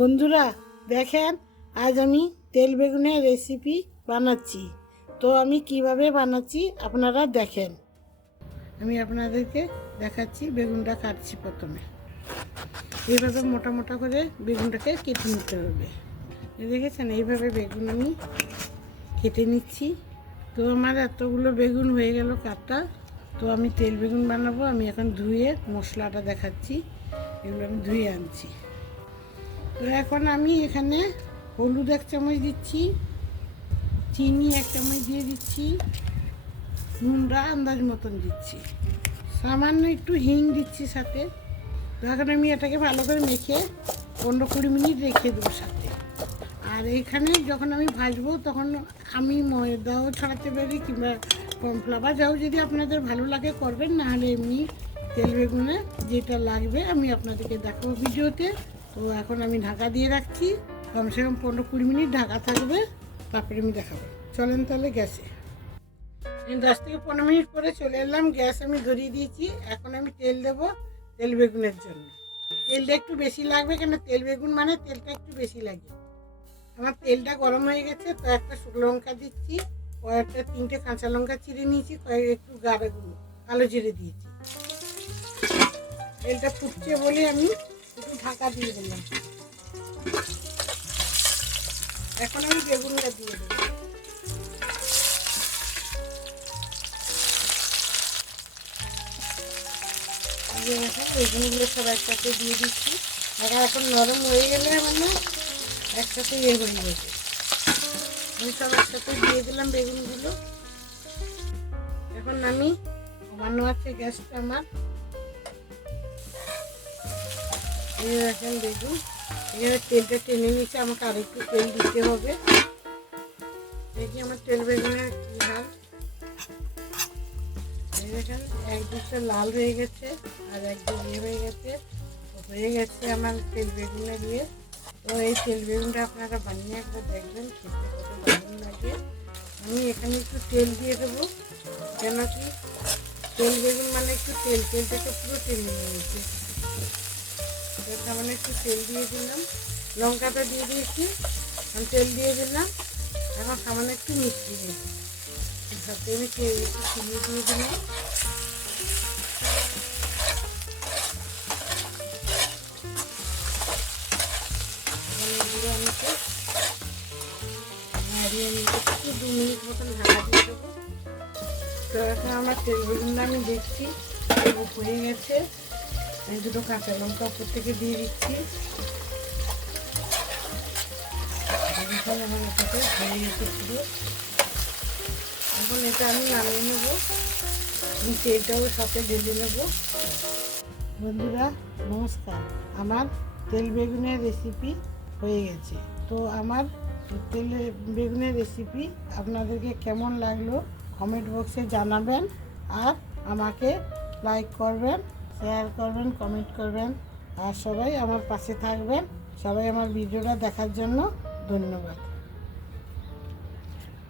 বন্ধুরা দেখেন, আজ আমি তেল বেগুনের রেসিপি বানাচ্ছি। তো আমি কিভাবে বানাচ্ছি আপনারা দেখেন। আমি আপনাদেরকে দেখাচ্ছি। বেগুনটা কাটছি। প্রথমে এইভাবে মোটা মোটা করে বেগুনটাকে কেটে নিতে হবে। দেখেছেন, এইভাবে বেগুন আমি কেটে নিচ্ছি। তো আমার এতগুলো বেগুন হয়ে গেল কাটা। তো আমি তেল বেগুন বানাবো। আমি এখন ধুয়ে মশলাটা দেখাচ্ছি। এগুলো আমি ধুয়ে আনছি। তো এখন আমি এখানে হলুদ 1 চামচ দিচ্ছি, চিনি 1 চামচ দিয়ে দিচ্ছি, নুনটা আন্দাজ মতন দিচ্ছি, সামান্য একটু হিং দিচ্ছি সাথে। তো এখন আমি এটাকে ভালো করে মেখে 15-20 মিনিট রেখে দেবো সাথে। আর এইখানে যখন আমি ভাজবো তখন আমি ময়দাও ছড়াতে পারি কিংবা কর্নফ্লাওয়ার যাও, যদি আপনাদের ভালো লাগে করবেন, নাহলে এমনি তেল বেগুনে যেটা লাগবে আমি আপনাদেরকে দেখাবো ভিডিওতে। তো এখন আমি ঢাকা দিয়ে রাখছি, কমসে কম 15-20 মিনিট ঢাকা থাকবে, তারপরে আমি দেখাবো। চলেন তাহলে গ্যাসে। আমি 10-15 মিনিট পরে চলে এলাম। গ্যাস আমি ধরিয়ে দিয়েছি। এখন আমি তেল দেবো তেল বেগুনের জন্য। তেলটা একটু বেশি লাগবে, কেন তেল বেগুন মানে তেলটা একটু বেশি লাগে। আমার তেলটা গরম হয়ে গেছে। তো একটা শুকনো লঙ্কা দিচ্ছি, কয়েকটা 3টে কাঁচা লঙ্কা চিড়ে নিয়েছি, একটু কালো জিরে দিয়েছি। তেলটা ফুটছে বলে আমি একটু ঢাকা দিয়ে দিলাম। এখন আমি বেগুনটা দিয়ে দেবো। বেগুনগুলো সব একসাথে দিয়ে দিচ্ছি। এখন নরম হয়ে গেলে মানে একসাথে হয়ে গেছে। আমি সব একসাথে দিয়ে দিলাম বেগুনগুলো। এখন আমি কমানো আছে গ্যাসটা আমার। দেখেন বেগুন এখানে তেলটা টেনে নিচ্ছে, আমাকে আরেকটু তেল দিতে হবে। দেখি আমার তেল বেগুনের কি হাল। দেখেন এক দিকটা লাল হয়ে গেছে আর একদিক হয়ে গেছে আমার তেল বেগুনে দিয়ে। তো এই তেল বেগুনটা আপনারা বানিয়ে একবার দেখবেন, খেতে কত দারুণ লাগে। আমি এখানে একটু তেল দিয়ে দেবো, কেন কি তেল বেগুন মানে একটু তেলটাকে পুরো টেনে নিয়েছি। মানে একটু তেল দিয়ে দিলাম, লঙ্কাটা দিয়ে দিয়েছি, তেল দিয়ে দিলাম। এখন সামান্য একটু মিষ্টি দিয়ে সাথে আমি তেল একটু চিনি দিয়ে দিলাম। নাড়িয়ে নিয়ে একটু 2 মিনিট মতন ঢাকা দিয়ে দেবো। তো এখন আমার তেল বেগুনটা আমি দেখছি হয়ে গেছে। আমি 2টো কাঁচা লঙ্কা উপর থেকে দিয়ে দিচ্ছি। আমার এটাতে হয়ে গেছে পুরো। এখন এটা আমি নামিয়ে নেবো, তেলটাও সাথে ঢেলে নেব। বন্ধুরা নমস্কার, আমার তেল বেগুনের রেসিপি হয়ে গেছে। তো আমার তেল বেগুনের রেসিপি আপনাদেরকে কেমন লাগলো কমেন্ট বক্সে জানাবেন। আর আমাকে লাইক করবেন, শেয়ার করবেন, কমেন্ট করবেন। আর সবাই আমার পাশে থাকবেন। সবাই আমার ভিডিওটা দেখার জন্য ধন্যবাদ।